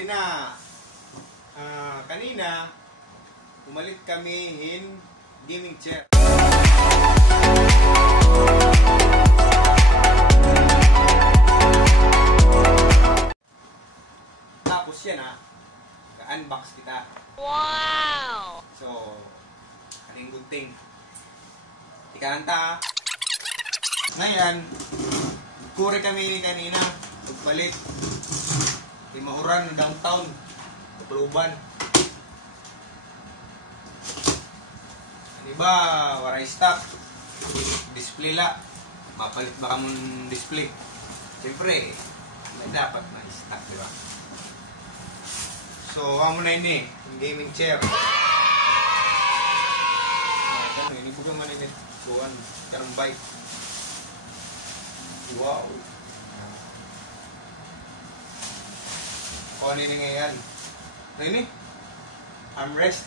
din na kanina pumalit kami in gaming chair. Tapos yan ka-unbox kita. Wow! So, aning good thing. Ikalanta. Ngayon, kure kami kanina. Pagpalit. Di Mahuran, downtown. Kapuluban. Diba, waray stock. Display la. Mapalit ba kamong display? Siyempre, may dapat may stock, diba? So, amo na ini, gaming chair. Ini bukan man ini bukan karang bike. Wow. Oh, ini ngayon. So, ini armrest.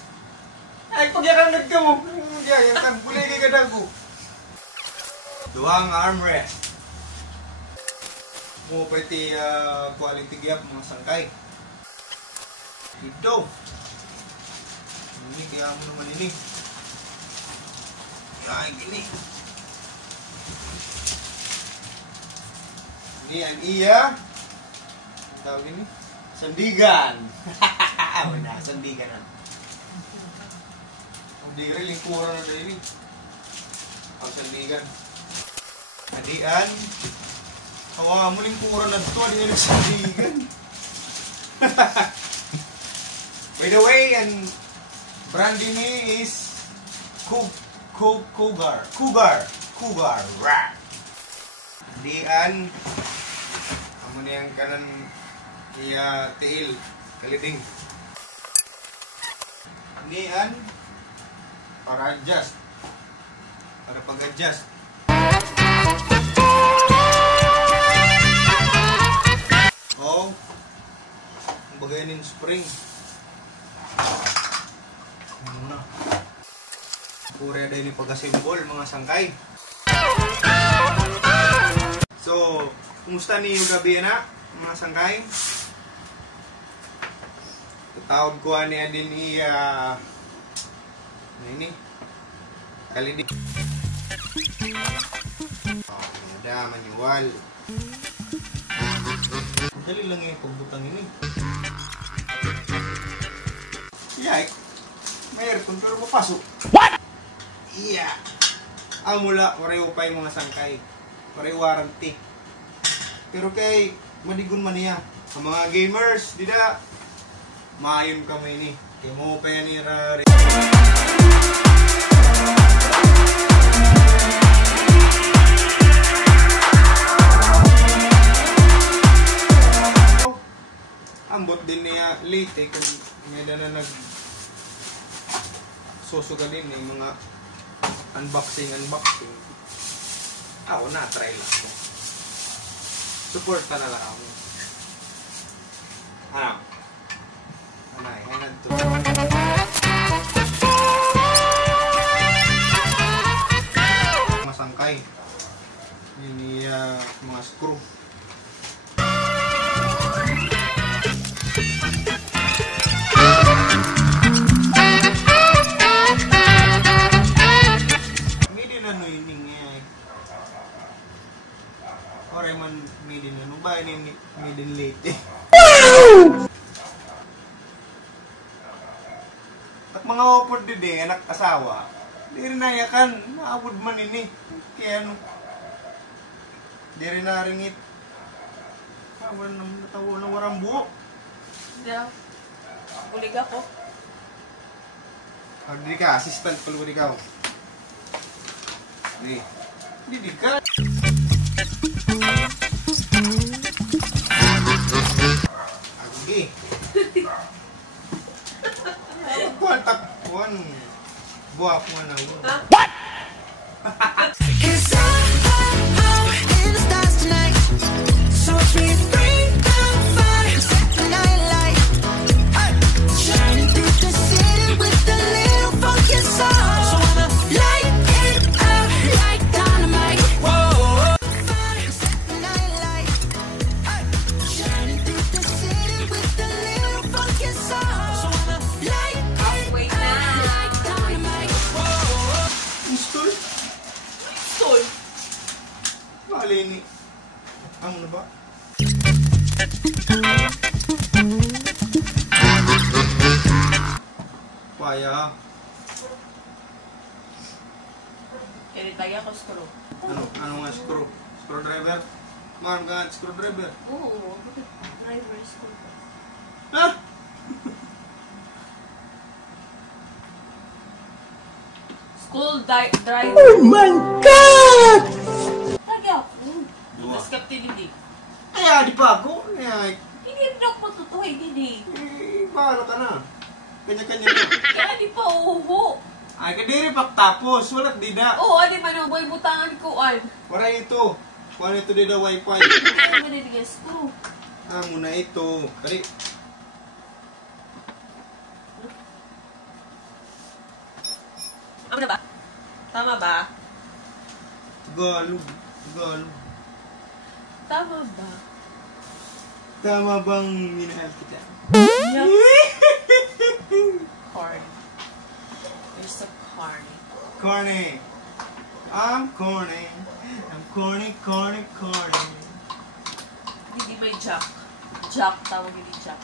Ay, pagyakan ka mo. Pagyakan, pulay kay kadago. Duang armrest. Mo pati quality gap mga sangkay. Ito. Ini kaya mo naman ini. Ay, gini. Ini ang iya. Ang tawag ini? Sandigan. Wala, sandigan na. Sandigan, lingkuran na dahil ini. Ang sandigan. Sandigan. Hawa mo lingkuran na ito. Hindi na sandigan. By the way, and brand ini is Cougar. Rap. Dian. Amo niyang kanan iya tiil kaliding. Dian para adjust. Para pag-adjust. Oh. Bagayan yung spring. Ano na? Pura ada ini pagka-symbol mga sangkay. So, kumusta ni yung gabi na mga sangkay? Tatawad ko ni adin ini kalidi. Oh, ada manual. Dali lang yung pagbutang ini. Yay! May aircon pero mapasok. What? Iya. Mula, pareho pa yung mga sangkay. Pareho warranty. Pero kay madigon man niya. Ang mga gamers, dida, maayon kami ni. Kaya mo pa yan ni ambot din niya late kung may na susuga din yung mga unboxing. Ako na, try lang ko. Support na lang ako. Hanad to. Masangkay. Ini mga screw. Made in late. At mga opod din anak asawa, di rin nayakan, naabod man ini. Kaya di rin naringit. Kawan nang natawa na warang buhok. Yeah. Bulig ako. Di ka, assistant pala di ka. Di ka. Agi. Kuantak kuan. Buak mo na yun. What? kaya. Edit lagi ako screw. Ano nga screw? Screwdriver? Mahal ka screwdriver? Oo, driver screw. Ha? Driver. Oh my God! Lagi ako. Dua. Mas kapti hindi. Kaya di pa ako. Hindi na ako matutuhay din eh. Bahala ka na. Kanya-kanya na. Kaya di pa uho. Ay, kadiri pa tapos. Walat dida. Oo, adi man ang boy butangan ko an. Wala ito. Kuha ito dida wifi. Ano man ang screw? Muna ito. Kali. Ano na ba? Tama ba? Galog. Galog. Tama ba? Tama bang minahal kita? Yeah. Corny. You're so corny. Corny. I'm corny. I'm corny, corny, corny. Hindi may jack. Jack, tawag yun ni Jack.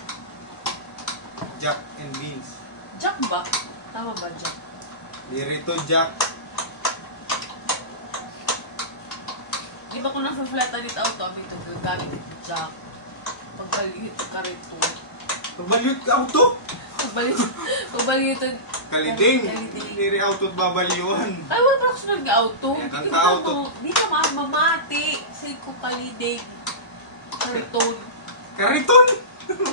Jack and beans. Jack ba? Tama ba, Jack? Dirito Jack. Di ba kung nasa-flat ulit auto, ito gagamit ito Jack. Pagbalit ka rito. Pagbalyot ka auto. Pagbalit ito. Kaliding. Diri auto at babalyuhan. Ay, wala pa ako nag-auto. Eh, ang ka-auto. Di ka mamamati. Say ko kaliding. Kariton. Kariton?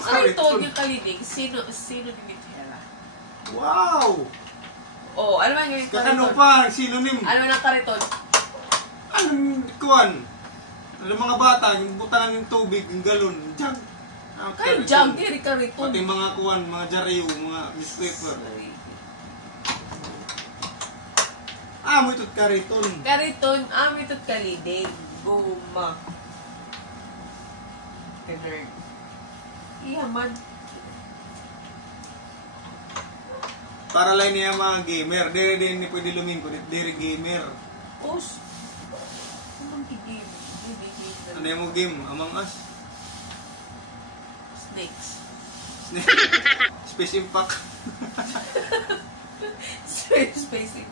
Kariton yung kaliding. Sino ni Tera? Wow! Oh, ano man yung Kakano kariton? pa, synonym. Ano man ang kariton? Anong kuwan? Alam mga bata, yung butangan ng tubig, yung galon, jug. Kaya jug, di kariton. Pati mga kuwan, mga jariyo, mga newspaper. Mo ito't kariton. Kariton, ito't kaliding. Guma. Ganun. Iyaman. Para lang niya mga gamer. Dere din ni pwede lumingkod. Dere gamer. Os. Anong game? Hindi game. Ano yung mo game? Among Us? Snakes. Space Impact. Spacing.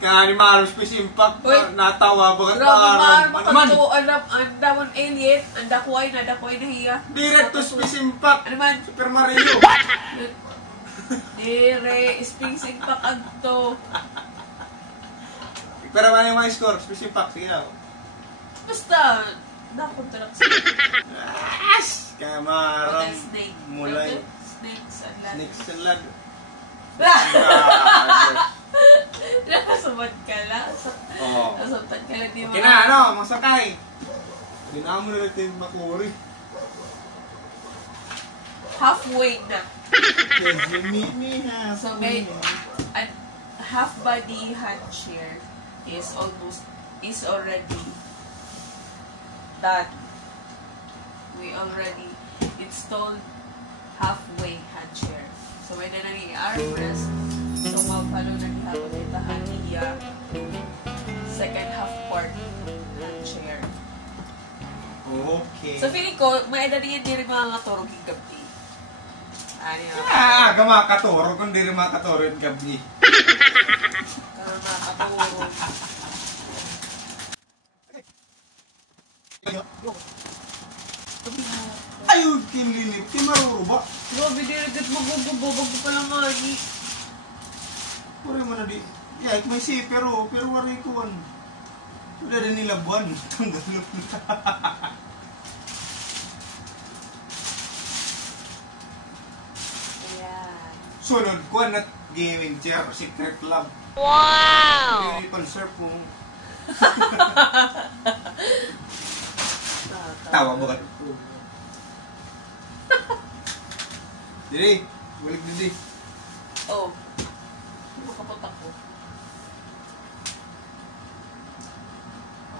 Kaya ni Maro Space Impact. Uy. Natawa ba? Grabe Ano man, ang damon alien, ang dakway na hiya. Direct to Space Impact. Ano man? Super Mario. Dire, spacing pa kanto. Pero ano yung mga score? Space Impact. Sige na. Basta, nakontract sa Yes! Kaya Maro. snake. Mulay. Snakes and lag. Snakes and lag. Nakasabot ka lang. Oo. Nasabtan ka lang, di ba? Okay na, ano? Masakay. Ginaan mo na natin makuri. Halfway na. Yes, you meet me halfway. So, may half body hand chair is already done. We already installed halfway hand chair. So, may na nang armrest. So, mapalo na gihapon itahan niya second half part hand chair. Okay. So, feeling ko, may edad niya din mga katurog yung gabi. Ano yun? Gama katoro kung di rin makatoro yung gabi. Karoon mga katurog. Ayun, kinlinip. Di maruro ba? Grabe, dirigat magugubobag ko pala nga. Puri mo na di. Yeah, may si, pero waray ko an. Wala din nila buwan. Tanggalop na. Ayan. Sunod ko at gaming chair, secret lab. Wow! Very conserve mo. Tawa mo ka. Dili, balik dili. Oh. Makapunta ko.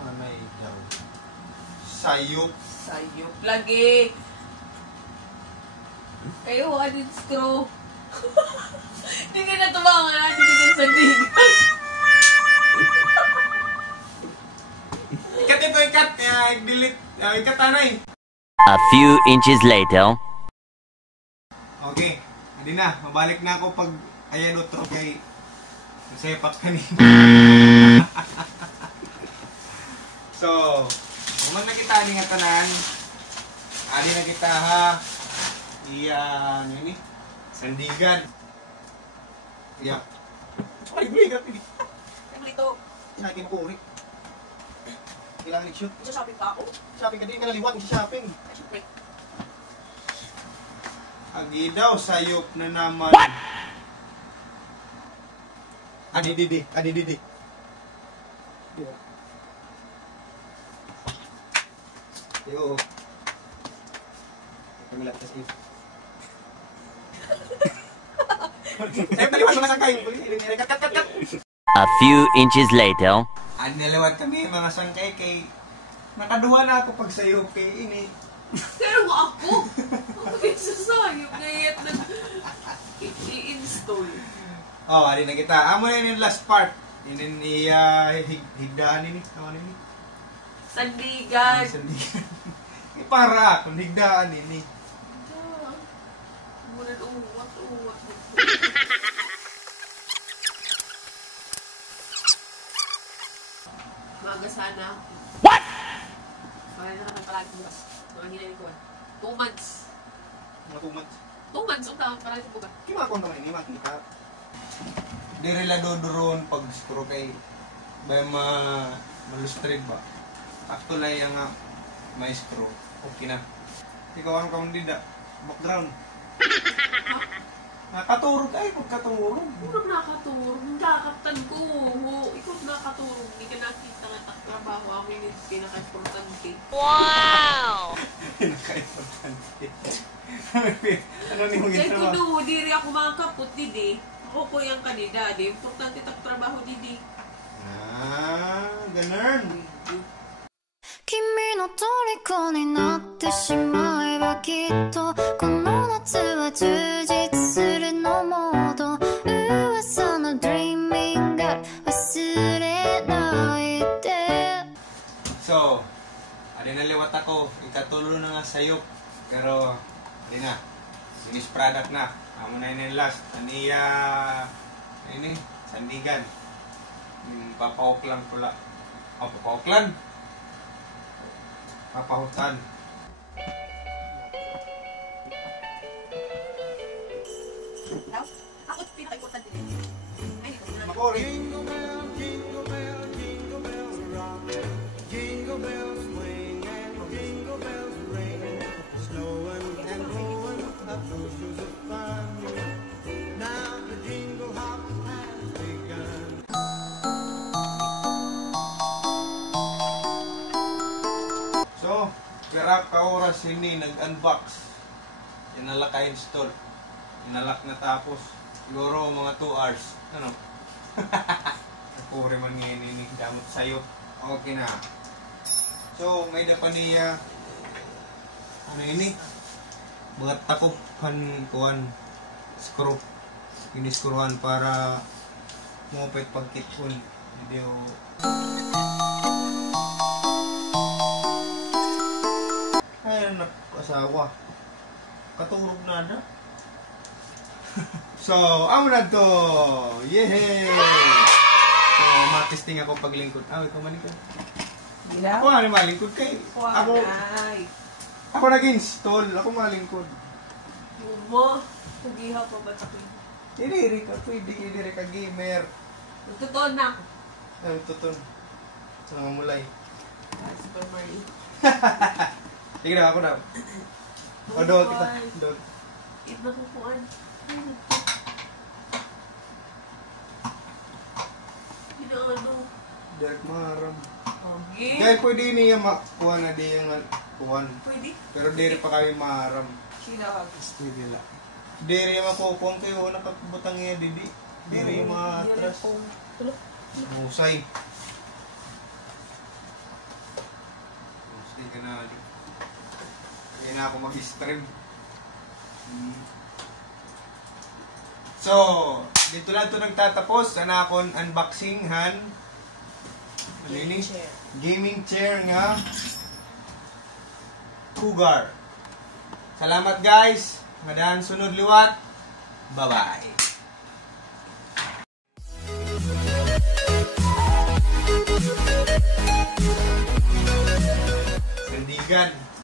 Anay daw. Sayop. Sayop lagi. Kayo, din screw. Hindi ka na tumangan. Hindi ka sa digan. Ikat ito, ikat. Kaya i-delete. Ikat tanay. A few inches later. Okay. Hindi na, mabalik na ako pag ayan utro kay sepak kanina. So, kung nakita ni nga tanan, ali na kita ha. Iyan, ini sandigan. Iya. Ay, buli ka pili. Ang lito. Tinakin ko uri. Kailangan i-shoot. Shopping pa ako. Shopping ka din, kanaliwat mo sa shopping. Siyempre. Agi daw, sayop na naman. What? Adididi. Yo. Pamilat ka sige. Eh, naliwat mga sangkay. Kat. A few inches later. Naliwat kami mga sangkay kay nakaduwa na ako pag sayop kay ini. Pero ako yung sasayop ngayon i-install. Oh, ali na kita. Amo na yung last part. Inin higdaan ini. Ano ini? Sandigan. Sandigan. Para kung higdaan ini. Muna uwat. Maga sana ako. What? Kaya na naman palagi bukas. Mga hinay ko. 2 months. Mga tumat. 2 months ang taon palagi bukas. Kimakon naman ini makita. Diri la dodoron pag screw kay bay malustrid ba. Actually yang may screw. Okay na. Ikaw ang kaundida. Background. Nakaturog ay pagkaturog. Puro nakatulog. Ang kakaptan ko. Ikaw nakatulog. Hindi ka nakita nga trabaho. Ako yung pinaka-importante. Wow! Pinaka-importante. Ano ni mong Kaya ginawa? kuno, diri ako mga kaput, didi. Ako po yung kanida, di. Importante tak trabaho, didi. Ganun. 君の虜になってしまえばきっとこの夏は充実するのモード噂の Dreaming Girl 忘れないで So, alin na liwat ako. Ikatulo na nga sayop. Pero, alin na. Finish product na. Amo na yun yung last. Aniya, ini, sandigan. Papauklan pula. Papauklan. Papahutan. Ako pinaka-importante didi. Ay, Makori. So, pira ka oras ini nag-unbox. Inalak ka-install. Inalak na tapos. Siguro mga 2 hours. Ano? Nakuri man ngayon ini. Damot sa'yo. Okay na. So, may dapan niya. Ano ini? Mga takupan kuhan. Screw. Iniskruhan para mupit pagkitkun. Hindi o... Ay, asawa. Katurog na na. So, amo na to. Yehey! So, matesting ako paglingkod. Ikaw malingkod. Ako nga malingkod kay. Ako nag-install. Ako malingkod. yung mo. Pugiha pa ba takin? Hindi ka. Pwede ka gamer. Totoo na ako. Ay, tutun. Mga mulay. Super Mario. Sige na, ako na. O, doon kita. Doon. Ito na kukuan. Ano? Direct maharam. Okay. Dahil pwede niya makuha na di yung kuhan. Pwede? Pero diri pa kami maharam. Sila Pwede lang. Diri yung makukuha kayo. Nakakabutang niya, didi. Diri yung matras. Musay. Musay ka na. Kaya na ako mag-stream. So, dito lang ito nagtatapos. Sana akong unboxing han. Ano yun? Gaming chair nga. Cougar. Salamat guys. Madaan sunod liwat. Bye-bye. Sandigan.